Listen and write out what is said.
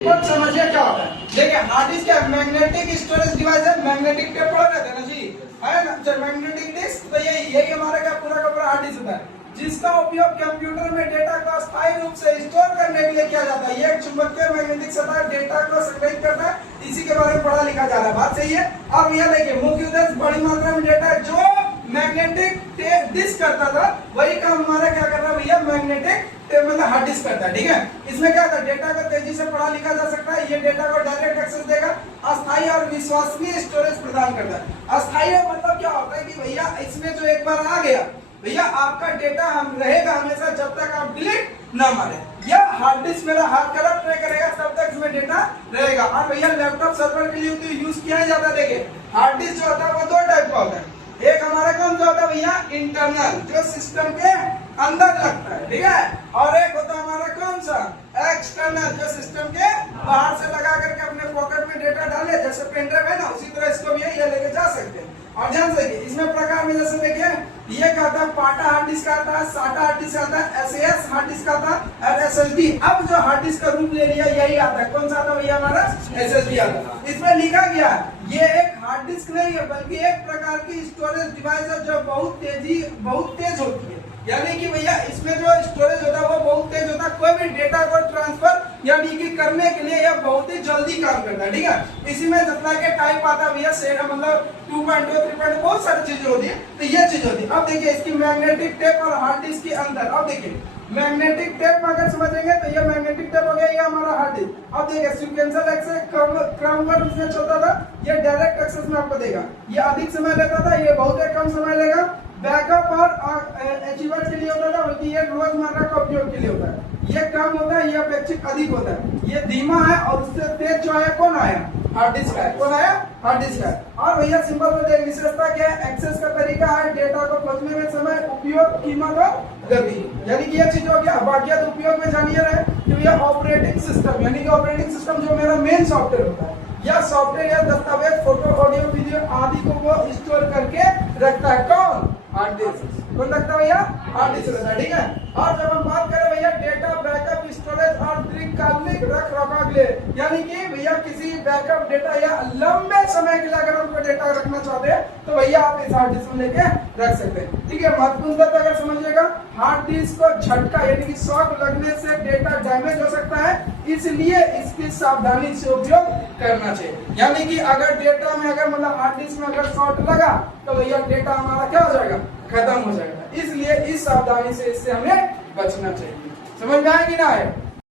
कौन समझिए क्या होता है। देखिए हार्ड डिस्क क्या मैग्नेटिक स्टोरेज डिवाइस है। मैग्नेटिक टेप पढ़ा रहता है ना जी, है ना। चल मैग्नेटिक डिस्क तो यही हमारा क्या पूरा का पूरा हार्ड डिस्क होता है, जिसका उपयोग कंप्यूटर में डेटा को अस्थायी रूप से स्टोर करने के लिए किया जाता है। ये एक चुंबकीय मैग्नेटिक सतह डेटा को संग्रहित करता है, इसी के बारे में पढ़ा लिखा जा रहा है। बात सही है। अब यह देखिए मुख्य उद्देश्य बड़ी मात्रा में डेटा जो मैग्नेटिक डिस्क करता था वही काम हमारा क्या कर रहा है भैया, मैग्नेटिक मतलब हार्ड डिस्क करता है। ठीक है, इसमें क्या होता है, डेटा को तेजी से पढ़ा लिखा जा सकता है। ये डेटा को डायरेक्ट एक्सेस देगा, अस्थायी और विश्वसनीय स्टोरेज प्रदान करता है। अस्थायी मतलब क्या होता है कि भैया इसमें जो एक बार आ गया भैया आपका डेटा हम रहेगा हमेशा, जब तक आप डिलीट ना मारे। यह हार्ड डिस्क मेरा हार्ड करप्ट नहीं करेगा तब तक इसमें डेटा रहेगा। और भैया लैपटॉप सर्वर के लिए तो यूज किया जाता है। देखिए हार्ड डिस्क जो होता है वो दो टाइप का होता है। एक हमारा कौन सा होता है भैया, इंटरनल, जो सिस्टम के अंदर लगता है, ठीक है। और एक होता है हमारा कौन सा, एक्सटर्नल, जो सिस्टम के बाहर से लगा करके अपने पॉकेट में डेटा डाले, जैसे पेन ड्राइव है ना, उसी तरह इसको भी ये लेके जा सकते हैं। और ध्यान से इसमें प्रकार में जैसे देखिए ये क्या आता है, पाटा हार्ड डिस्क आता है, साटा हार्ड डिस्क आता है, एसएएस हार्ड डिस्क आता है और एसएसडी। अब जो हार्ड डिस्क का रूप ले लिया यही आता है, कौन सा आता है भैया हमारा, एसएसडी आता है। इसमें लिखा गया ये एक हार्ड डिस्क नहीं है बल्कि एक प्रकार की स्टोरेज डिवाइस है जो बहुत तेज होती है। यानी कि भैया इसमें जो स्टोरेज होता है वो बहुत तेज होता है, कोई भी डेटा को ट्रांसफर यानी कि करने के लिए यह बहुत ही जल्दी काम करता है। ठीक है, इसी में जितना के टाइप आता है भैया से मतलब 2.2 3.2 बहुत सारी चीजें होती है, तो ये चीज होती है। अब देखिए इसकी मैग्नेटिक टेप और हार्ड डिस्क के अंदर, अब देखिए मैग्नेटिक टेप अगर समझेंगे तो ये मैग्नेटिक टेप हो गया, ये हमारा हार्ड डिस्क। अब देखिए सीक्वेंशियल एक्सेस क्रमबद्ध इसमें चलता था, ये डायरेक्ट एक्सेस में आपको देगा, ये अधिक समय लेता था, ये बहुत ही कम समय लेगा। बैकअप और अचीवर के लिए होता था, बल्कि ये रोजमर्रा का उपयोग के लिए होता है। ये कम होता है, ये अपेक्षित अधिक होता है। ये धीमा है और उससे तेज जो है कौन आया, हार्ड डिस्क है। कौन आया, हार्ड डिस्क है। और भैया सिंपल बताइए विशेषता क्या है, एक्सेस का तरीका है, डेटा को खोजने में समय, उपयोग, कीमत और गति। यानी कि ये चीज हो गया। बाकी उपयोग में जानिए रहे कि ये ऑपरेटिंग सिस्टम, यानी कि ऑपरेटिंग सिस्टम जो मेरा मेन सॉफ्टवेयर होता है, या सॉफ्टवेयर या दस्तावेज, फोटो, ऑडियो, वीडियो आदि को वो स्टोर करके रखता है। कौन, हार्ड डिस्क। कौन रखता है भैया, हार्ड डिस्क रखता है। ठीक है, और जब हम बात करें भैया डेटा बैकअप, स्टोरेज और दीर्घकालिक रख रखाव के लिए, यानी कि भैया किसी बैकअप डेटा या लंबे समय के लिए अगर हमको डेटा रखना चाहते हैं तो भैया आप इस हार्ड डिस्क में लेके रख सकते हैं। ठीक है, महत्वपूर्ण बात अगर समझिएगा, हार्ड डिस्क को झटका यानी कि शॉक लगने से डेटा डैमेज हो सकता है, इसलिए इसकी सावधानी से उपयोग करना चाहिए। यानी कि अगर डेटा में अगर मतलब हार्ड डिस्क में अगर शॉर्ट लगा तो भैया डेटा हमारा क्या हो जाएगा, खत्म हो जाएगा। इसलिए इस सावधानी से इससे हमें बचना चाहिए। समझ में आएगी ना है।